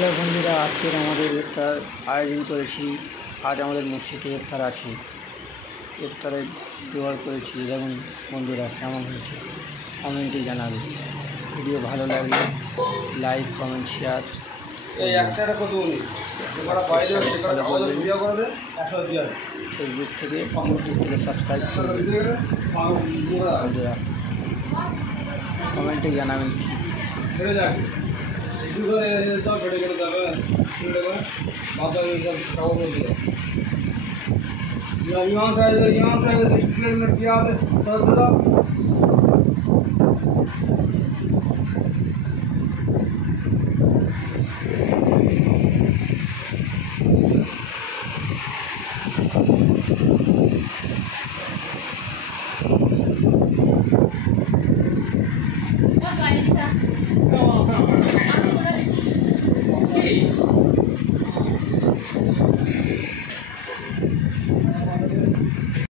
Hello বন্ধুরা, আজকের আমাদের ইফতার আয়োজন করেছি। আজ আমাদের মসজিদে ইফতার আছে। ইফতারে জোগাড় করেছি। দেখুন বন্ধুরা, কেমন হয়েছে কমেন্টে জানাবে। ভিডিও ভালো লাগলে লাইক, কমেন্ট, শেয়ার। ফেসবুক থেকে, ইউটিউব থেকে সাবস্ক্রাইব করবেন। বন্ধুরা কমেন্টে জানাবেন इमाम साहब में किया Okay.